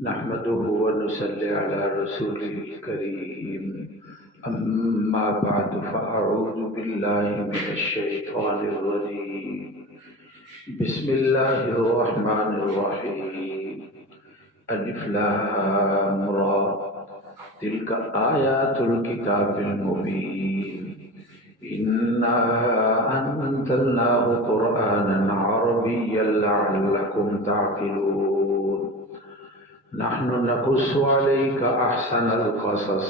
نحمده ونصلي على رسوله الكريم أما بعد فأعوذ بالله من الشيطان الرجيم بسم الله الرحمن الرحيم ألف لام را تلك آيات الكتاب المبين إنا أنزلناه قرآنا عربيا لعلكم تعقلون نحن نقص عليك أحسن القصص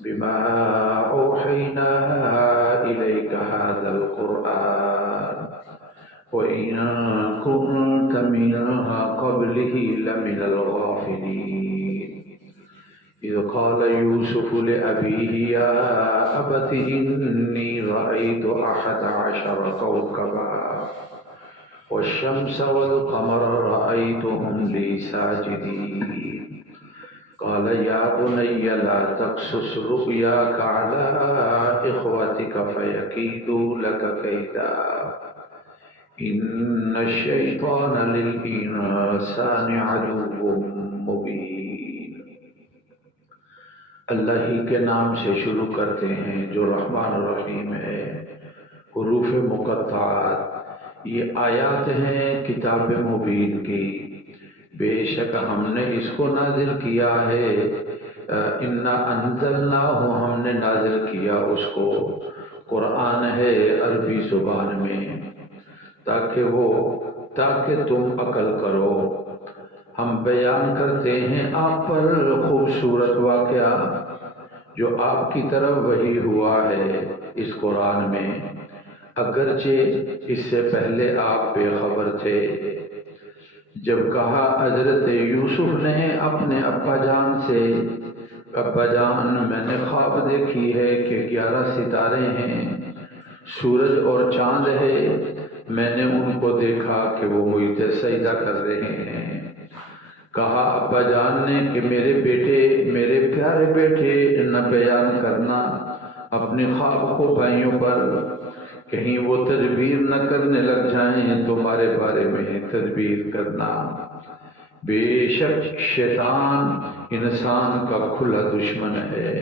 بما أوحينا إليك هذا القرآن وإن كنت من قبله لمن الغافلين إذ قال يوسف لأبيه يا أبت إني رأيت 11 كوكبا والشمس والقمر رأيتهم لي ساجدين قال يا بني لا تقصص رؤياك على إخوتك فيكيدوا لك كيدا إن الشيطان للإنسان عدو مبين۔ اللہ ہی کے نام سے شروع کرتے ہیں جو رحمان الرحیم ہے۔ حروف مقطعات یہ آیات ہیں کتاب مبین کی، بے شک ہم نے اس کو نازل کیا ہے، انا انزلناہ ہم نے نازل کیا اس کو، قرآن ہے عربی زبان میں، تاکہ تم عقل کرو۔ ہم بیان کرتے ہیں آپ پر خوبصورت واقعہ جو آپ کی طرف وحی ہوا ہے اس قرآن میں، اگرچہ اس سے پہلے آپ بے خبر تھے۔ جب کہا حضرت یوسف نے اپنے ابا جان سے، ابا جان میں نے خواب دیکھی ہے کہ 11 ستارے ہیں، سورج اور چاند ہے، میں نے ان کو دیکھا کہ وہ مجھے سجدہ کر رہے ہیں۔ کہا ابا جان نے کہ میرے بیٹے، میرے پیارے بیٹے، نہ بیان کرنا اپنے خواب کو بھائیوں پر، کہیں وہ تدبیر نہ کرنے لگ جائیں تمہارے بارے میں تدبیر کرنا۔ بے شک شیطان انسان کا کھلا دشمن ہے۔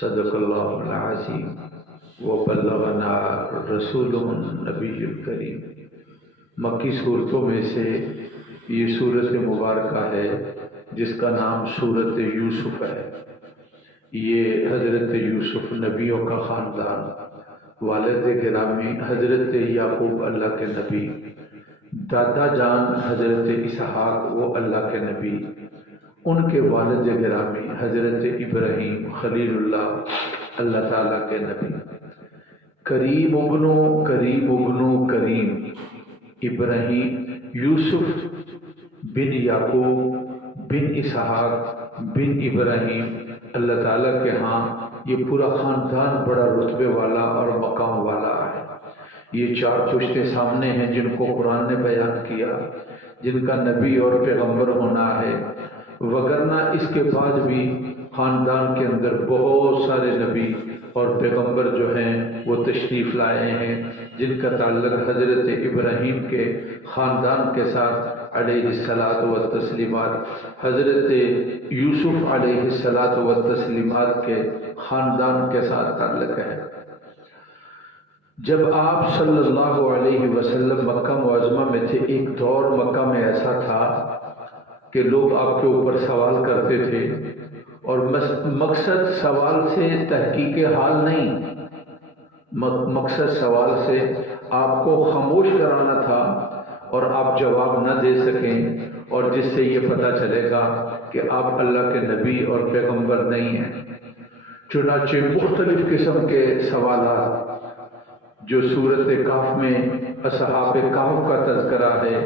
صدق اللہ العظیم وبلغنا رسول النبی الکریم۔ مکی صورتوں میں سے یہ صورت مبارکہ ہے جس کا نام صورت یوسف ہے۔ یہ حضرت یوسف نبیوں کا خاندان، والد گرامی حضرت یعقوب اللہ کے نبی، دادا جان حضرت اسحاق وہ اللہ کے نبی، ان کے والد گرامی حضرت ابراہیم خلیل اللہ اللہ تعالیٰ کے نبی، کریم ابنو کریم ابراہیم یوسف بن یعقوب بن اسحاق بن ابراہیم، اللہ تعالیٰ کے ہاں یہ پورا خاندان بڑا رتبے والا اور مقام والا ہے۔ یہ 4 پشتے سامنے ہیں جن کو قرآن نے بیان کیا، جن کا نبی اور پیغمبر ہونا ہے، وگرنہ اس کے بعد بھی خاندان کے اندر بہت سارے نبی اور پیغمبر جو ہیں وہ تشریف لائے ہیں، جن کا تعلق حضرت ابراہیم کے خاندان کے ساتھ علیہ الصلاۃ والتسلیمات، حضرت یوسف علیہ الصلاۃ والتسلیمات کے خاندان کے ساتھ تعلق ہے۔ جب آپ صلی اللہ علیہ وسلم مکہ معظمہ میں تھے، ایک دور مکہ میں ایسا تھا کہ لوگ آپ کے اوپر سوال کرتے تھے، اور مقصد سوال سے تحقیق حال نہیں، مقصد سوال سے آپ کو خاموش کرانا تھا اور آپ جواب نہ دے سکیں، اور جس سے یہ پتہ چلے گا کہ آپ اللہ کے نبی اور پیغمبر نہیں ہیں۔ چنانچہ مختلف قسم کے سوالات جو سورۃ کہف میں اصحاب کہف کا تذکرہ ہے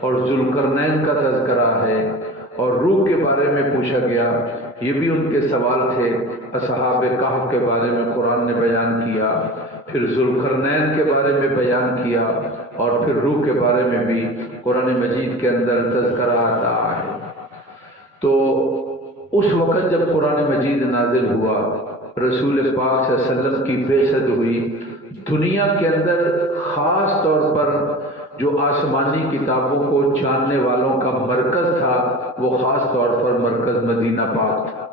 اور ذوالقرنین کا تذکرہ ہے اور روح کے بارے میں پوچھا گیا، یہ بھی ان کے سوال تھے۔ اصحاب کہف کے بارے میں قرآن نے بیان کیا، پھر ذوالقرنین کے بارے میں بیان کیا، اور پھر روح کے بارے میں بھی قرآن مجید کے اندر تذکرہ آتا ہے۔ تو اس وقت جب قرآن مجید نازل ہوا، رسول پاک صلی اللہ علیہ وسلم کی بعثت ہوئی، دنیا کے اندر خاص طور پر جو آسمانی کتابوں کو جاننے والوں کا مرکز تھا وہ خاص طور پر مرکز مدینہ پاک تھا۔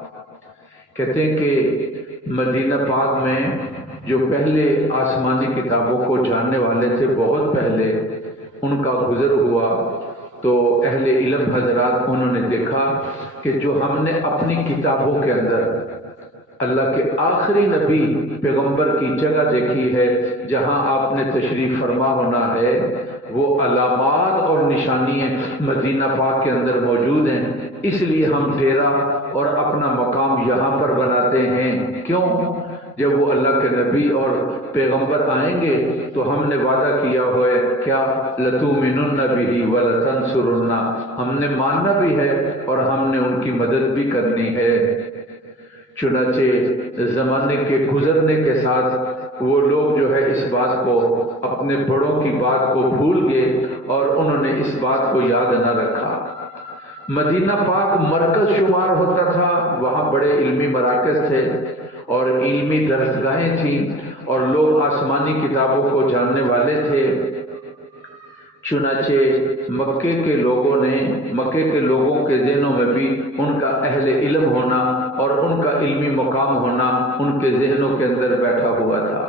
کہتے ہیں کہ مدینہ پاک میں جو پہلے آسمانی کتابوں کو جاننے والے تھے، بہت پہلے ان کا گزر ہوا، تو اہل علم حضرات انہوں نے دیکھا کہ جو ہم نے اپنی کتابوں کے اندر اللہ کے آخری نبی پیغمبر کی جگہ دیکھی ہے جہاں آپ نے تشریف فرما ہونا ہے، وہ علامات اور نشانیاں مدینہ پاک کے اندر موجود ہیں۔ اس لیے ہم ڈیرا اور اپنا مقام یہاں پر بناتے ہیں۔ کیوں؟ جب وہ اللہ کے نبی اور پیغمبر آئیں گے تو ہم نے وعدہ کیا ہوا ہے کیا لَتُؤْمِنُنَّ بِهِ وَلَتَنْصُرُنَّ، ہم نے ماننا بھی ہے اور ہم نے ان کی مدد بھی کرنی ہے۔ چنانچہ زمانے کے گزرنے کے ساتھ وہ لوگ جو ہے اس بات کو، اپنے بڑوں کی بات کو بھول گئے اور انہوں نے اس بات کو یاد نہ رکھا۔ مدینہ پاک مرکز شمار ہوتا تھا، وہاں بڑے علمی مراکز تھے اور علمی درسگاہیں تھیں اور لوگ آسمانی کتابوں کو جاننے والے تھے۔ چنانچہ مکے کے لوگوں کے ذہنوں میں بھی ان کا اہل علم ہونا اور ان کا علمی مقام ہونا ان کے ذہنوں کے اندر بیٹھا ہوا تھا۔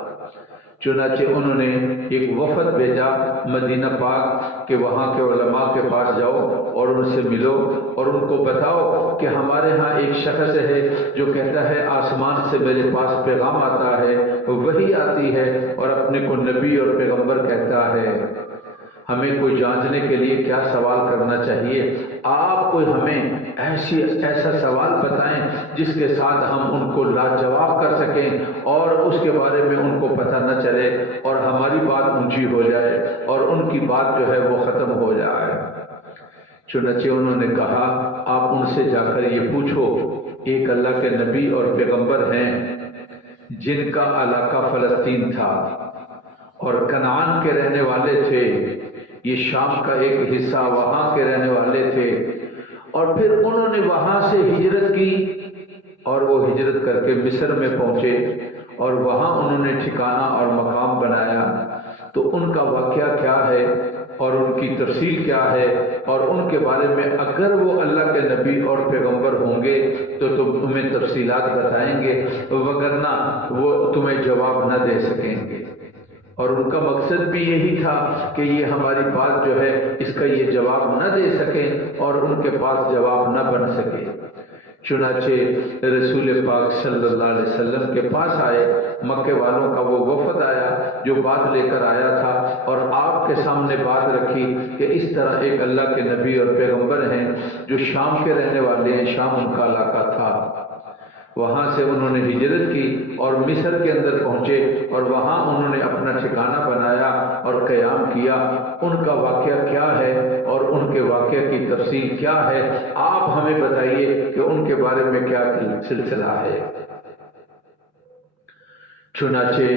چنانچہ انہوں نے ایک وفد بھیجا مدینہ پاک کہ وہاں کے علماء کے پاس جاؤ اور ان سے ملو اور ان کو بتاؤ کہ ہمارے ہاں ایک شخص ہے جو کہتا ہے آسمان سے میرے پاس پیغام آتا ہے، وحی آتی ہے اور اپنے کو نبی اور پیغمبر کہتا ہے، ہمیں کوئی جانچنے کے لیے کیا سوال کرنا چاہیے؟ آپ کوئی ہمیں ایسا سوال بتائیں جس کے ساتھ ہم ان کو لاجواب کر سکیں اور اس کے بارے میں ان کو پتہ نہ چلے اور ہماری بات اونچی ہو جائے اور ان کی بات جو ہے وہ ختم ہو جائے۔ چنانچہ انہوں نے کہا آپ ان سے جا کر یہ پوچھو، ایک اللہ کے نبی اور پیغمبر ہیں جن کا علاقہ فلسطین تھا اور کنعان کے رہنے والے تھے، یہ شام کا ایک حصہ وہاں کے رہنے والے تھے، اور پھر انہوں نے وہاں سے ہجرت کی اور وہ ہجرت کر کے مصر میں پہنچے اور وہاں انہوں نے ٹھکانہ اور مقام بنایا۔ تو ان کا واقعہ کیا ہے اور ان کی تفصیل کیا ہے اور ان کے بارے میں اگر وہ اللہ کے نبی اور پیغمبر ہوں گے تو تمہیں تفصیلات بتائیں گے، وگرنہ وہ تمہیں جواب نہ دے سکیں گے۔ اور ان کا مقصد بھی یہی تھا کہ یہ ہماری بات جو ہے اس کا یہ جواب نہ دے سکیں اور ان کے پاس جواب نہ بن سکے۔ چنانچہ رسول پاک صلی اللہ علیہ وسلم کے پاس آئے، مکے والوں کا وہ وفد آیا جو بات لے کر آیا تھا اور آپ کے سامنے بات رکھی کہ اس طرح ایک اللہ کے نبی اور پیغمبر ہیں جو شام کے رہنے والے ہیں، شام ان کا علاقہ تھا، وہاں سے انہوں نے ہجرت کی اور مصر کے اندر پہنچے اور وہاں انہوں نے اپنا ٹھکانہ بنایا اور قیام کیا۔ ان کا واقعہ کیا ہے اور ان کے واقعہ کی تفصیل کیا ہے، آپ ہمیں بتائیے کہ ان کے بارے میں کیا سلسلہ ہے۔ چنانچہ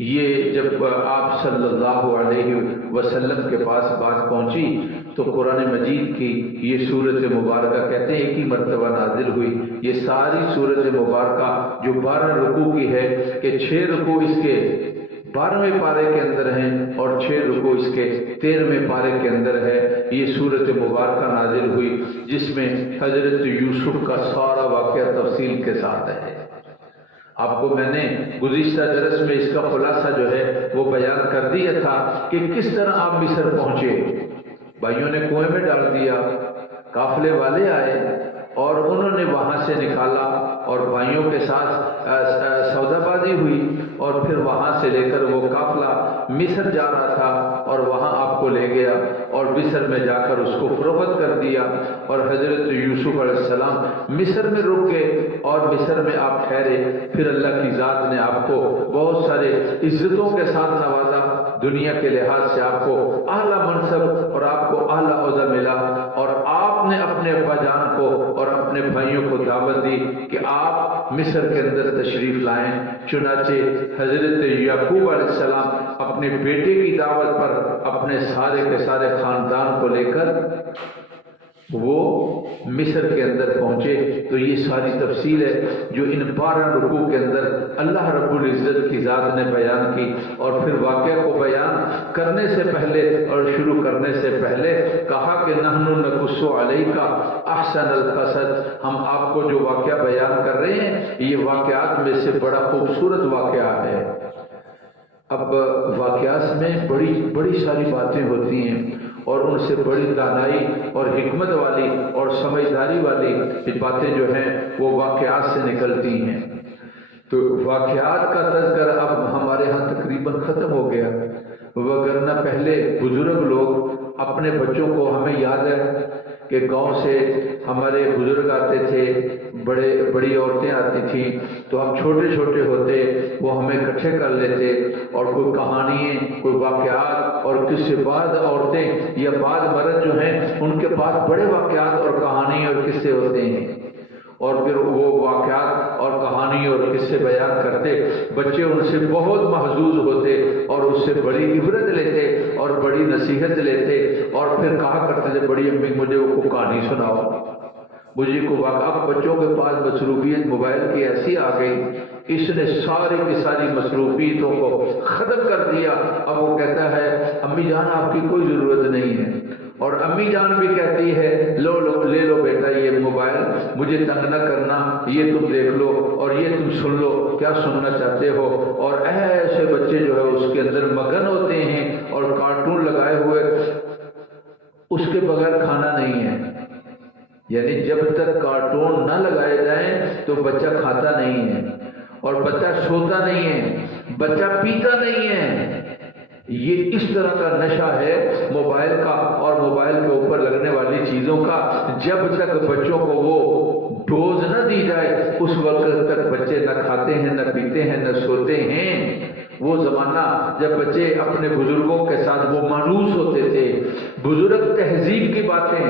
یہ جب آپ صلی اللہ علیہ وسلم کے پاس بات پہنچی تو قرآن مجید کی یہ صورت مبارکہ کہتے ہیں ایک ہی مرتبہ نازل ہوئی۔ یہ ساری صورت مبارکہ جو 12 رکوع کی ہے کہ 6 رکوع اس کے 12ویں پارے کے اندر ہیں اور 6 رکوع اس کے 13ویں پارے کے اندر ہے، یہ صورت مبارکہ نازل ہوئی جس میں حضرت یوسف کا سارا واقعہ تفصیل کے ساتھ ہے۔ آپ کو میں نے گزشتہ درس میں اس کا خلاصہ جو ہے وہ بیان کر دیا تھا کہ کس طرح آپ مصر پہنچے۔ بھائیوں نے کنویں میں ڈال دیا، قافلے والے آئے اور انہوں نے وہاں سے نکالا اور بھائیوں کے ساتھ سودا بازی ہوئی اور پھر وہاں سے لے کر وہ قافلہ مصر جا رہا تھا اور وہاں آپ کو لے گیا اور مصر میں جا کر اس کو فروخت کر دیا اور حضرت یوسف علیہ السلام مصر میں رک گئے اور مصر میں آپ ٹھہرے۔ پھر اللہ کی ذات نے آپ کو بہت سارے عزتوں کے ساتھ نوازا، دنیا کے لحاظ سے آپ کو اعلیٰ منصب اور آپ کو اعلیٰ عہدہ ملا اور آپ نے اپنے ابا جان کو اور اپنے بھائیوں کو دعوت دی کہ آپ مصر کے اندر تشریف لائیں۔ چنانچہ حضرت یعقوب علیہ السلام اپنے بیٹے کی دعوت پر اپنے سارے کے سارے خاندان کو لے کر وہ مصر کے اندر پہنچے. تو یہ ساری تفصیل ہے جو ان 12 رکوع کے اندر اللہ رب العزت کی ذات نے بیان کی. اور پھر واقعہ کو بیان کرنے سے پہلے اور شروع کرنے سے پہلے کہا کہ نحن نقص علیک احسن القصص، ہم آپ کو جو واقعہ بیان کر رہے ہیں یہ واقعات میں سے بڑا خوبصورت واقعہ ہے. اب واقعات میں بڑی ساری باتیں ہوتی ہیں اور ان سے بڑی دانائی اور حکمت والی اور سمجھداری والی باتیں جو ہیں وہ واقعات سے نکلتی ہیں. تو واقعات کا تذکرہ اب ہمارے ہاں تقریباً ختم ہو گیا، وگرنہ پہلے بزرگ لوگ اپنے بچوں کو، ہمیں یاد ہے کہ گاؤں سے ہمارے بزرگ آتے تھے، بڑی عورتیں آتی تھیں، تو ہم چھوٹے چھوٹے ہوتے وہ ہمیں اکٹھے کر لیتے اور کوئی کہانیاں، کوئی واقعات، اور کس سے بعض عورتیں یا بعض مرد جو ہیں ان کے پاس بڑے واقعات اور کہانی اور قصے ہوتے ہیں، اور پھر وہ واقعات اور کہانی اور قصے بیان کرتے. بچے ان سے بہت محظوظ ہوتے اور اس سے بڑی عبرت لیتے اور بڑی نصیحت لیتے، اور پھر کہا کرتے تھے بڑی امی مجھے وہ کہانی سناؤ، مجھے کو واقعہ. اب بچوں کے پاس مصروفیت موبائل کی ایسی آ گئی، اس نے ساری کی ساری مصروفیتوں کو ختم کر دیا. اب وہ کہتا ہے امی جان آپ کی کوئی ضرورت نہیں ہے، اور امی جان بھی کہتی ہے لو لے لو بیٹا یہ موبائل، مجھے تنگ نہ کرنا، یہ تم دیکھ لو اور یہ تم سن لو کیا سننا چاہتے ہو. اور ایسے بچے جو ہے اس کے اندر مگن ہوتے ہیں اور کارٹون لگائے ہوئے، اس کے بغیر کھانا نہیں ہے. یعنی جب تک کارٹون نہ لگائے جائیں تو بچہ کھاتا نہیں ہے، اور بچہ سوتا نہیں ہے، بچہ پیتا نہیں ہے. یہ اس طرح کا نشہ ہے موبائل کا اور موبائل کے اوپر لگنے والی چیزوں کا. جب تک بچوں کو وہ ڈوز نہ دی جائے اس وقت تک بچے نہ کھاتے ہیں، نہ پیتے ہیں، نہ سوتے ہیں. وہ زمانہ جب بچے اپنے بزرگوں کے ساتھ وہ مانوس ہوتے تھے، بزرگ تہذیب کی باتیں،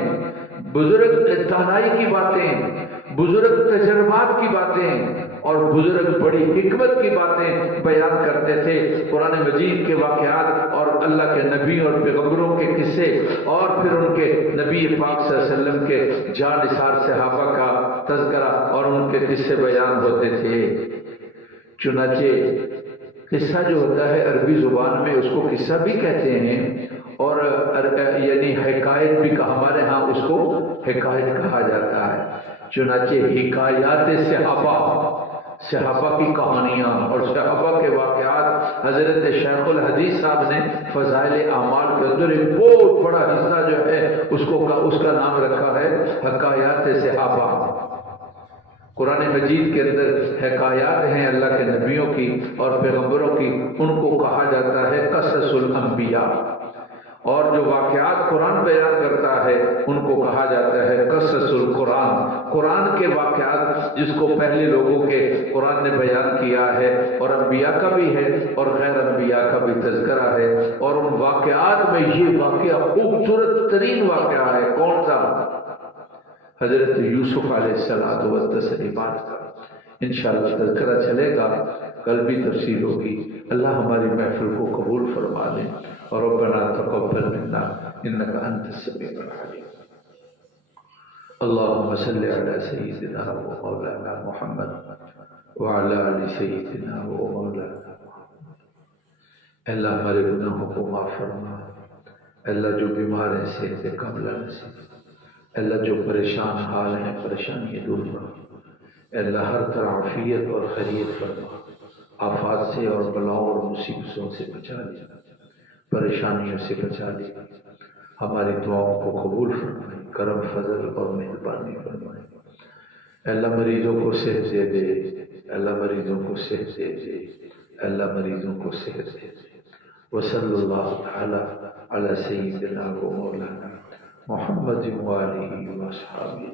بزرگ دانائی کی باتیں، بزرگ تجربات کی باتیں اور بزرگ بڑی حکمت کی باتیں بیان کرتے تھے. قرآن مجید کے واقعات اور اللہ کے نبی اور پیغمبروں کے قصے، اور پھر ان کے نبی پاک صلی اللہ علیہ وسلم کے جاں نثار صحابہ کا تذکرہ اور ان کے قصے بیان ہوتے تھے. چنانچہ قصہ جو ہوتا ہے عربی زبان میں اس کو قصہ بھی کہتے ہیں، اور یعنی حکایت بھی ہمارے ہاں اس کو حکایت کہا جاتا ہے. چنانچہ حکایات صحابہ کی کہانیاں اور صحابہ کے واقعات، حضرت شیخ الحدیث صاحب نے فضائل اعمال کے اندر ایک بہت بڑا حصہ جو ہے اس کا نام رکھا ہے حکایات صحابہ. قرآن مجید کے اندر حکایات ہیں اللہ کے نبیوں کی اور پیغمبروں کی، ان کو کہا جاتا ہے قصص الانبیاء. اور جو واقعات قرآن بیان کرتا ہے ان کو کہا جاتا ہے قصص القرآن. قرآن کے واقعات جس کو پہلے لوگوں کے قرآن نے بیان کیا ہے، اور انبیاء کا بھی ہے اور غیر انبیاء کا بھی تذکرہ ہے. اور ان واقعات میں یہ واقعہ خوبصورت ترین واقعہ ہے کون سا؟ حضرت یوسف علیہ السلام والتسلیمات کا. انشاءاللہ تذکرہ چلے گا، کل بھی تفصیل ہوگی. اللہ ہماری محفل کو قبول فرما دے. اور ربنا تقبل منا انك انت السميع العليم. اللهم صل على سيدنا ومولانا محمد وعلى ال سيدنا ومولانا محمد. اللہ ہمارے گناہوں کو معاف فرما. اللہ جو بیمار ہیں صحت کاملہ نصیب. اللہ جو پریشان حال ہیں پریشانیاں دور فرما. اللہ ہر طرح عافیت اور خیریت فرما. آفات سے اور بلاؤں اور مصیبتوں سے بچا لے، پریشانیوں سے بچا لے. ہماری دعاؤں کو قبول فرمائے، کرم فضل اور مہربانی فرمائے. اللہ مریضوں کو صحت دے دے، اللہ مریضوں کو صحت دے دے، اللہ مریضوں کو صحت دے دے. وصلی اللہ تعالی علی سیدنا و مولانا محمد و آلہ و اصحابہ.